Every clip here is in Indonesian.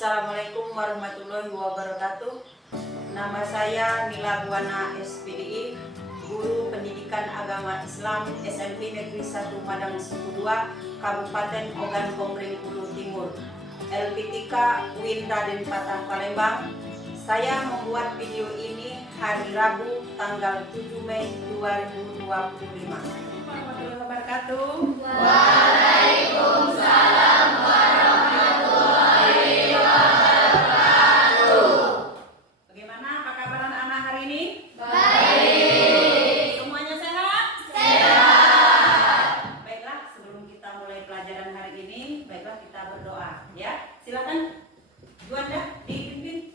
Assalamualaikum warahmatullahi wabarakatuh. Nama saya Mila Buana SPDI, Guru Pendidikan Agama Islam SMP Negeri 1 Madang Suku 2, Kabupaten Ogan Komering Ulu Timur, LPTK UIN Raden Patah Palembang. Saya membuat video ini hari Rabu tanggal 7 Mei 2025. Warahmatullahi wabarakatuh. Waalaikumsalam warahmatullahi wabarakatuh. Bagaimana apa kabar anak-anak hari ini? Baik. Semuanya sehat? Sehat. Baiklah, sebelum kita mulai pelajaran hari ini, baiklah kita berdoa ya. Silakan Juanda dipimpin.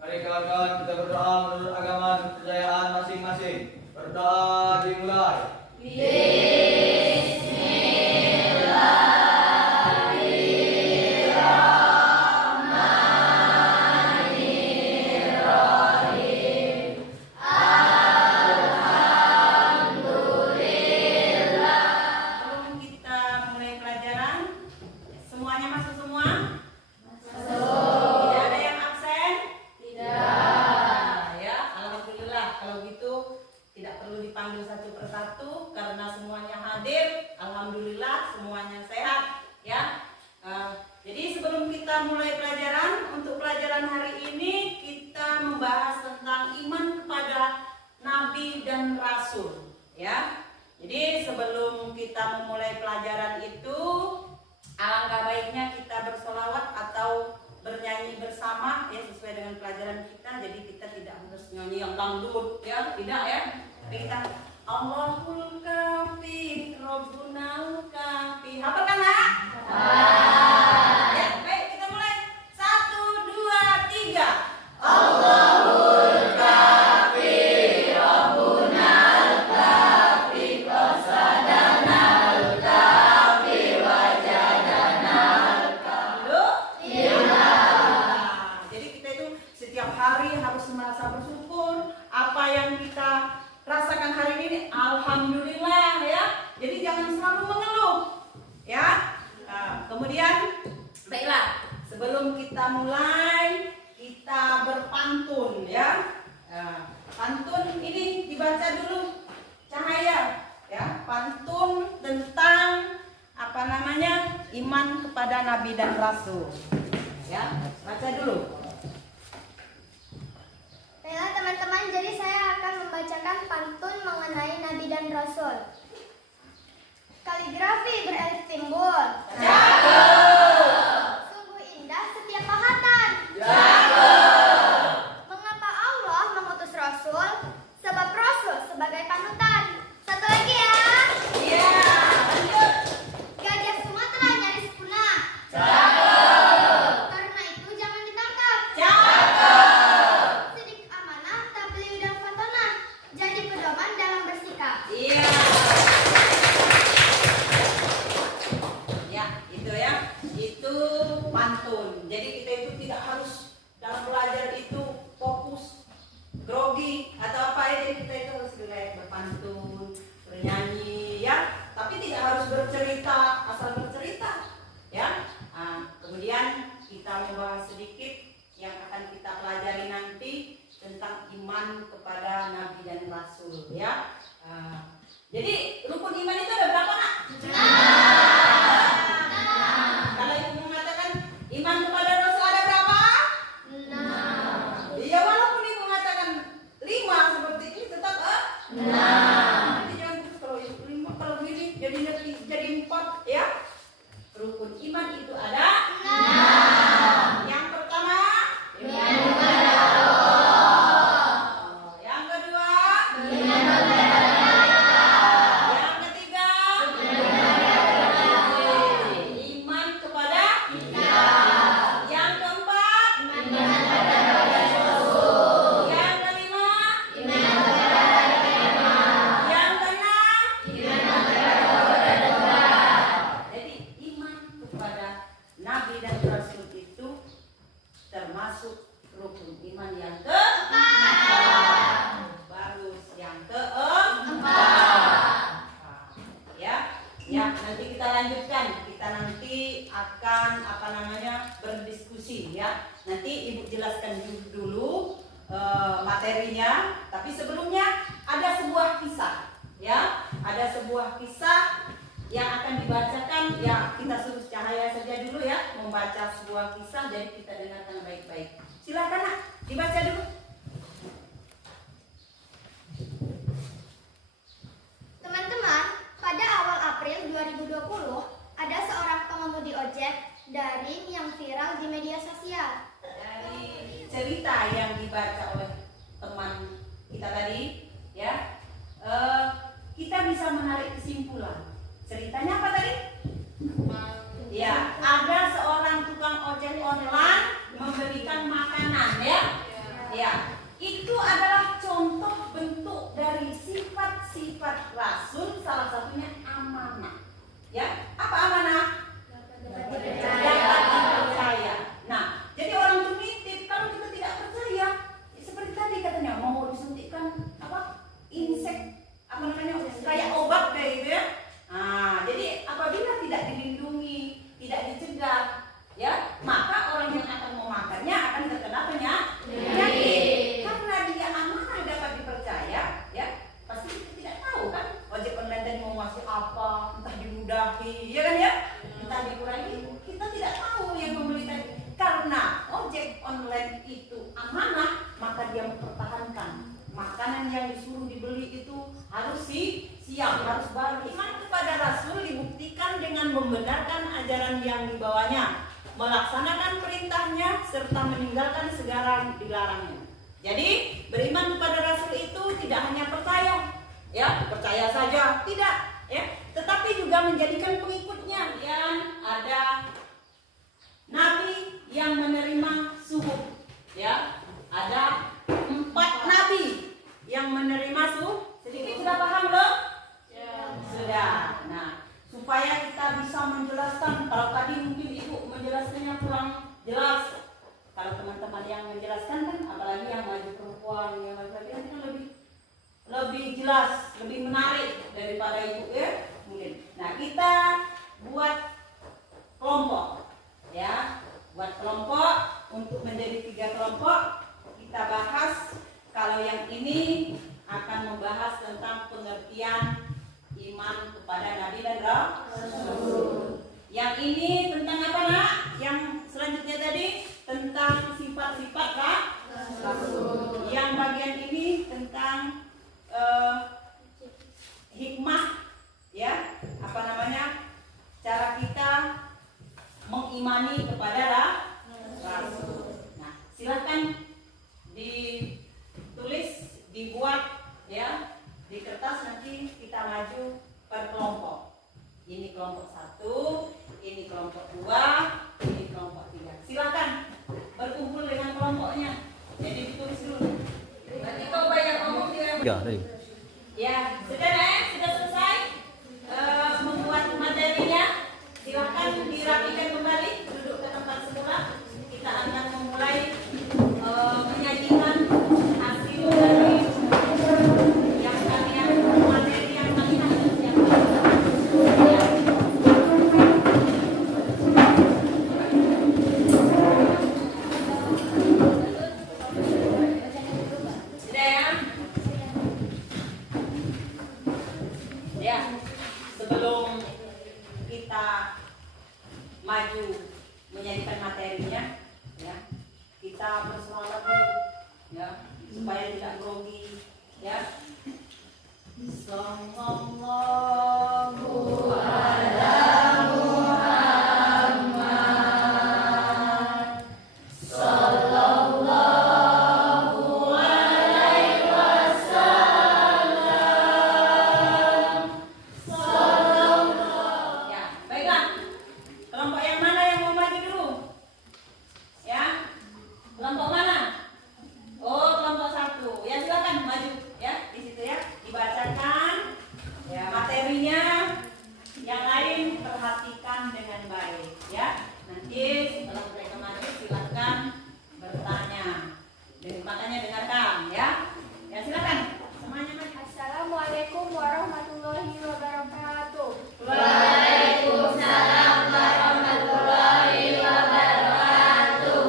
Mari kawan-kawan kita berdoa menurut agama dan kepercayaan masing-masing. Berdoa dimulai. Sebelum kita mulai pelajaran, semuanya masuk semua? Tidak ada yang absen? Ya, alhamdulillah. Kalau gitu tidak perlu dipanggil satu persatu karena semuanya hadir. Alhamdulillah semuanya sehat ya. Jadi sebelum kita mulai pelajaran, untuk pelajaran hari ini kita membahas tentang iman kepada Nabi dan Rasul ya. Jadi sebelum kita memulai pelajaran itu, alangkah baiknya kita bersolawat atau bernyanyi bersama ya, sesuai dengan pelajaran kita. Jadi kita tidak harus nyanyi yang dangdut ya, tidak ya. Tapi kita Allahul Kafi, Rabbunal Kafi. Hafalkan nak? Ya, baik kita mulai. 1, 2, 3. Allahul Kafi, Rabbunal Kafi, Qasadanal Kafi, Wajadanal Lalu, jadi kita itu setiap hari harus merasa bersyukur. Apa yang kita rasakan hari ini, alhamdulillah ya. Jadi jangan selalu mengeluh ya. Kemudian baiklah, sebelum kita mulai kita berpantun ya. Pantun ini dibaca dulu Cahaya ya. Pantun tentang apa namanya, iman kepada Nabi dan Rasul ya. Baca dulu. Baiklah teman-teman, jadi saya akan membacakan pantun mengenai Nabi dan Rasul. Kaligrafi beralif timbul. Sungguh indah setiap pahatan. Mengapa Allah mengutus Rasul? Sebab Rasul sebagai panutan. Satu lagi ya. Iya, lanjut. Gajah Sumatera nyaris punah. Karena itu jangan ditangkap. Sidik amanah, tabligh dan fatonah. Jadi pedoman dalam bersikap. Iya. Ya, itu ya. Itu pantun. Jadi kita itu tidak harus dalam belajar itu fokus grogi atau apa ya. Jadi kita itu harus relax, berpantun, bernyanyi ya. Tapi tidak harus bercerita, asal bercerita ya. Kemudian kita membahas sedikit yang akan kita pelajari nanti tentang iman kepada Nabi dan Rasul ya. Jadi rukun iman itu ada berapa nak? Kalau ibu mengatakan iman kepada Rasul ada berapa? Ya walaupun ibu mengatakan 5 seperti ini tetap jadi jangan terus kalau 5 kalau gini jadi 4 ya. Rukun iman itu ada 6. Yang pertama iman kepada Allah. Yang kedua iman kepada malaikat. Yang ketiga iman kepada kitab. Yang keempat iman kepada Rasul. Yang kelima iman kepada kiamat. Yang keenam iman kepada Tuhan. Jadi iman kepada Nabi dan Rasul itu termasuk rukun iman yang keempat. Baru yang keempat. Ya, ya nanti kita lanjutkan. Kita nanti akan berdiskusi ya. Nanti Ibu jelaskan dulu materinya, tapi sebelumnya ada sebuah kisah, ya. Ada sebuah kisah yang akan dibacakan, ya kita suruh Cahaya saja dulu ya membaca sebuah kisah, jadi kita dengarkan baik-baik. Silakan Nak, dibaca dulu. Teman-teman, pada awal April 2020, ada seorang pengemudi ojek daring yang viral di media sosial. Dari cerita yang dibaca oleh teman kita tadi, ya, kita bisa menarik kesimpulan. Ceritanya apa tadi? Ya, ada seorang tukang ojek online memberikan makanan, ya. Ya, itu adalah contoh bentuk dari sifat-sifat Rasul, salah satunya amanah. Ya, apa amanah? Dapat dipercaya. Nah, jadi orang itu nitip, kalau kita tidak percaya, seperti tadi katanya mau disuntikkan apa? Insek, apa namanya? Kayak obat kayak gitu ya. Nah, jadi apabila tidak dilindungi, tidak dicegah, ya, maka orang yang akan memakannya akan terkena penyakit. Karena dia amanah dapat dipercaya, ya, pasti kita tidak tahu kan ojek online tadi mau ngasih apa, entah dimudahi, ya kan ya, entah dikurangi, kita tidak tahu yang membeli tadi. Karena ojek online itu amanah, maka dia mempertahankan makanan yang disuruh dibeli itu harus siap, harus baru. Iman kepada Rasul dibuktikan dengan membenarkan ajaran yang dibawanya, melaksanakan perintahnya, serta meninggalkan segala dilarangnya. Jadi beriman kepada Rasul itu tidak hanya percaya, ya percaya saja, tidak, ya, tetapi juga menjadikan pengikutnya. Dan ada nabi yang menerima suhud, ya, ada 4 nabi yang menerima suhud. Sedikit sudah paham belum? Sudah. Nah, supaya kita bisa menjelaskan, kalau tadi mungkin Ibu menjelaskannya kurang jelas. Kalau teman-teman yang menjelaskan kan, apalagi yang maju perempuan, yang maju laki-laki kan lebih jelas, lebih menarik daripada Ibu ya, mungkin. Nah, kita buat kelompok, ya, buat kelompok untuk menjadi 3 kelompok. Kita bahas. Kalau yang ini akan membahas tentang pengertian iman kepada Nabi dan Rasul. Yang ini tentang apa Nak? Yang selanjutnya tadi tentang sifat-sifat Rasul. Yang bagian ini tentang hikmah, ya, apa namanya, cara kita mengimani kepada Rasul. Nah, silakan ditulis, dibuat, ya, di kertas, nanti kita maju per kelompok. Ini kelompok 1, ini kelompok 2, ini kelompok 3. Silakan berkumpul dengan kelompoknya. Jadi ditulis dulu. Nanti kau banyak ngomong dia. Ya, sudah sudah selesai membuat materinya. Silakan dirapikan kembali, duduk ke tempat semula. Kita akan memulai menyajikan hasil dari yang kalian, materi yang kalian siapkan. Ya. Sudah ya? Ya, sebelum kita maju menyajikan materinya, ya, kita bersemangat dulu, ya, supaya tidak grogi, ya. Sallallahu ala Muhammad, sallallahu alaihi wasallam, sallallahu. Ya, baiklah. Kelompok yang mana yang mau maju dulu? Ya, kelompok mana? Oh, kelompok 1. Ya, silakan maju, ya, di situ ya, dibacakan ya materinya. Yang lain perhatikan dengan baik, ya. Nanti setelah mereka maju silakan bertanya. Dan makanya dengarkan, ya. Ya, silakan. Semuanya maju. Assalamualaikum warahmatullahi wabarakatuh. Waalaikumsalam warahmatullahi wabarakatuh.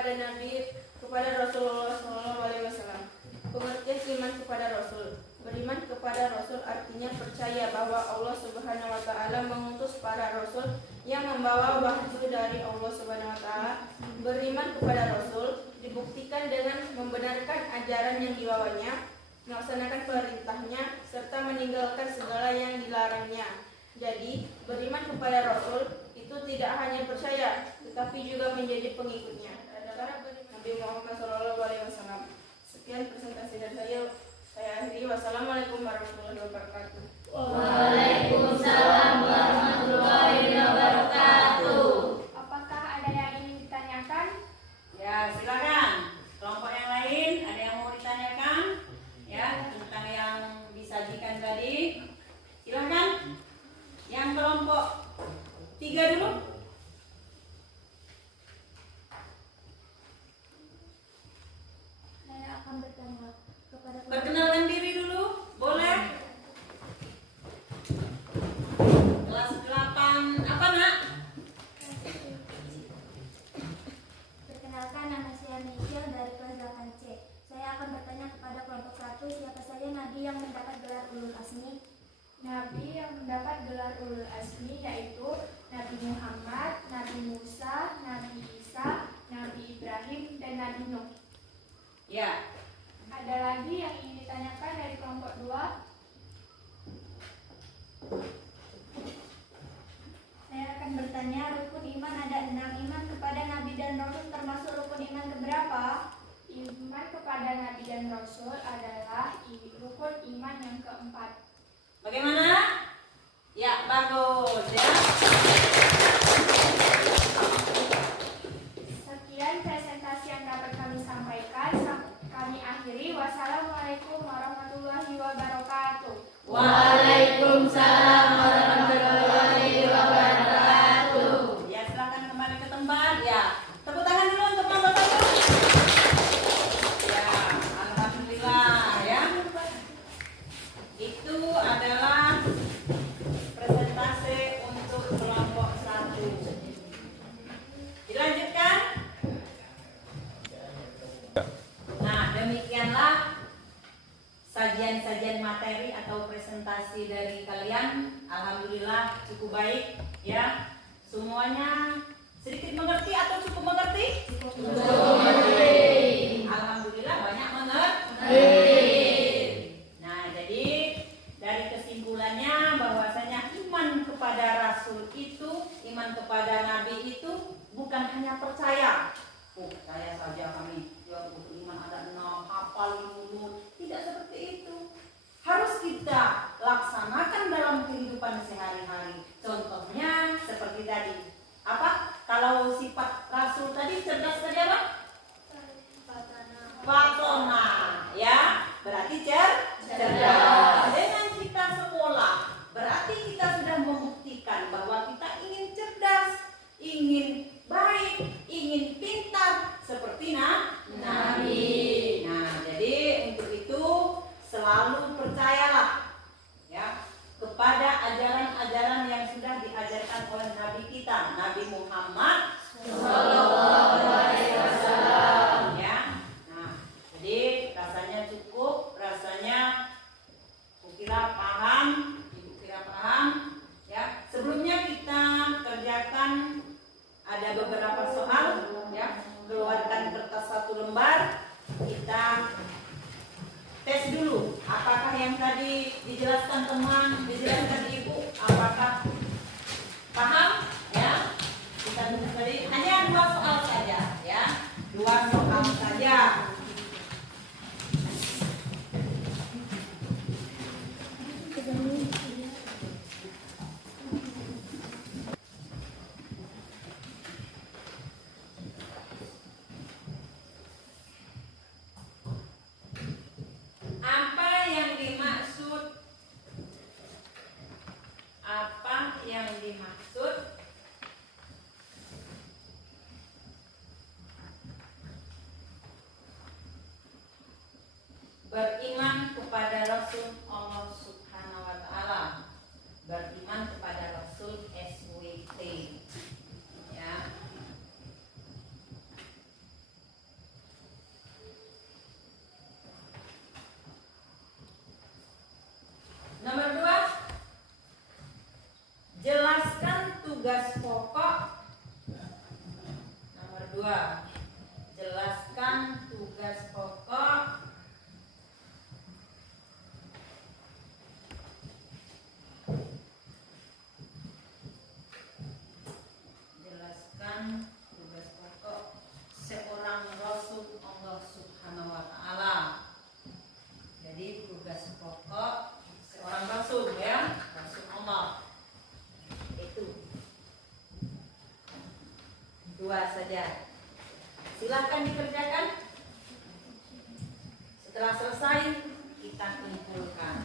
kepada Nabi, kepada Rasulullah SAW. Pengertian iman kepada Rasul. Beriman kepada Rasul artinya percaya bahwa Allah Subhanahu wa taala mengutus para rasul yang membawa wahyu dari Allah Subhanahu wa taala. Beriman kepada Rasul dibuktikan dengan membenarkan ajaran yang dibawanya, melaksanakan perintahnya, serta meninggalkan segala yang dilarangnya. Jadi, beriman kepada Rasul itu tidak hanya percaya, tetapi juga menjadi pengikutnya. Adalah Nabi Muhammad SAW. Sekian presentasi dari saya akhiri. Wassalamualaikum warahmatullahi wabarakatuh. Waalaikumsalam warahmatullahi wabarakatuh. Apakah ada yang ingin ditanyakan? Ya, silakan. Kelompok yang lain ada yang mau ditanyakan? Ya, tentang yang disajikan tadi. Silakan. Yang kelompok 3 dulu. Saya akan bertanya kepada Perkenalkan diri dulu, boleh? Kelas 8 apa, Nak? Perkenalkan, nama saya Michelle dari kelas 8C. Saya akan bertanya kepada kelompok 1, siapa saja nabi yang mendapat gelar ulul azmi? Nabi yang mendapat gelar ulul azmi yaitu Nabi Muhammad, Nabi Musa, Nabi Isa, Nabi Ibrahim, dan Nabi Nuh. Ya. Ada lagi yang ingin ditanyakan dari kelompok 2? Saya akan bertanya, rukun iman ada 6. Iman kepada nabi dan rasul termasuk rukun iman keberapa? Iman kepada Nabi dan Rasul adalah rukun iman yang keempat. Bagaimana? Ya, bagus ya. Sekian presentasi yang dapat kami sampaikan. Kami akhiri. Wassalamualaikum warahmatullahi wabarakatuh. Waalaikumsalam warahmatullahi wabarakatuh. Ya, silakan kembali ke tempat. Ya, tepuk tangan dulu untuk kelompok 1. Ya, alhamdulillah ya. Itu adalah presentasi untuk kelompok 1. Dilanjutkan. Nah, demikianlah sajian-sajian materi atau presentasi dari kalian. Alhamdulillah cukup baik ya. Semuanya sedikit mengerti atau cukup mengerti? Cukup mengerti. Alhamdulillah banyak mengerti. Nah, jadi dari kesimpulannya bahwasanya iman kepada Rasul itu, iman kepada Nabi itu bukan hanya percaya. Oh, percaya saja kami. Ya, butuh iman ada 6, hafal ilmu. Tidak seperti itu. Harus kita laksanakan dalam kehidupan sehari-hari. Contohnya seperti tadi. Apa? Kalau sifat Rasul tadi cerdas tadi apa? Fatona, ya. Berarti cerdas. Dengan kita sekolah, berarti kita sudah membuktikan bahwa kita ingin cerdas, ingin baik, ingin pintar seperti Nabi. Nah, jadi untuk itu selalu percayalah ya kepada ajaran-ajaran yang sudah diajarkan oleh Nabi kita, Nabi Muhammad Sallallahu Alaihi Wasallam. Ya, nah, jadi rasanya cukup, rasanya kira paham, ibu kira paham. Ya, sebelumnya kita kerjakan ada beberapa soal. Ya, keluarkan kertas 1 lembar, kita tes dulu apakah yang tadi dijelaskan teman, dijelaskan ibu, apakah paham ya. Kita tulis tadi hanya 2 soal saja ya, 2 soal saja. Apa yang dimaksud beriman kepada Rasul Allah Subhanahu wa taala, beriman kepada Rasul SWT ya. tugas pokok nomor 2. Jelaskan tugas pokok seorang Rasul Allah Subhanahu wa Ta'ala. Jadi tugas pokok seorang Rasul, ya, Rasul Allah. Itu 2 saja. Silahkan dikerjakan. Setelah selesai kita kumpulkan.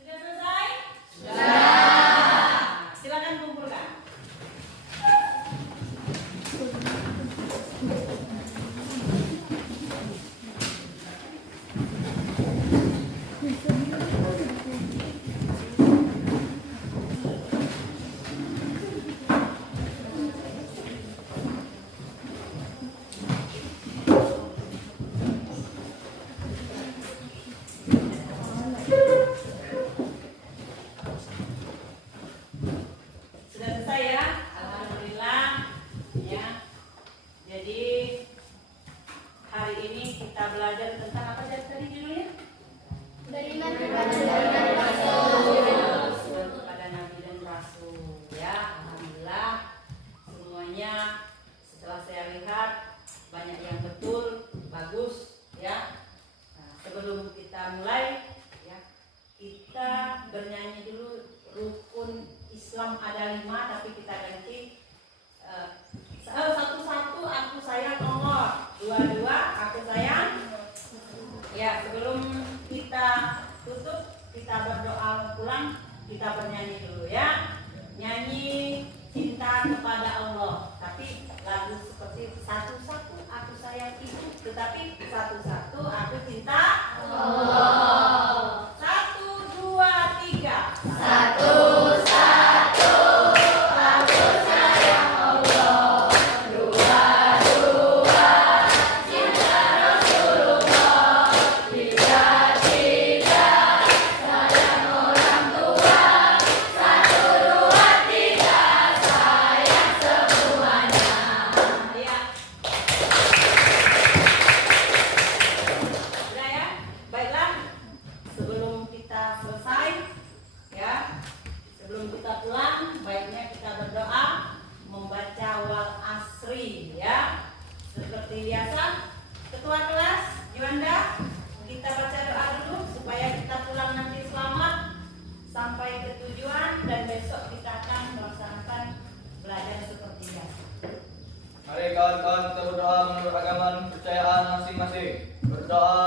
Sudah selesai? Sudah. Silakan kumpulkan. Sudah selesai ya? Alhamdulillah ya. Jadi hari ini kita belajar tentang apa tadi judulnya? Beriman kepada Rasul. Beriman kepada Nabi dan Rasul. Ya, alhamdulillah semuanya setelah saya lihat banyak yang betul, bagus ya. Nah, sebelum kita mulai ya, kita bernyanyi dulu rukun Islam ada 5 tapi kita ganti 1 aku sayang Allah, 2 aku sayang. Ya, sebelum kita tutup kita berdoa pulang, kita bernyanyi dulu ya. Nyanyi cinta kepada Allah, tapi lagu seperti 1 aku sayang ibu, tetapi 1 aku cinta Allah. 1, 2, 3. Ya. Sudah ya? Baiklah. Sebelum kita selesai ya, sebelum kita pulang, baiknya kita berdoa membaca wal asri ya. Seperti biasa, ketua kelas Juanda, kita baca doa dulu supaya kita pulang nanti selamat sampai ke tujuan dan besok kita akan melaksanakan belajar seperti biasa. Mari kawan-kawan kita berdoa menurut agama dan kepercayaan masing-masing. Berdoa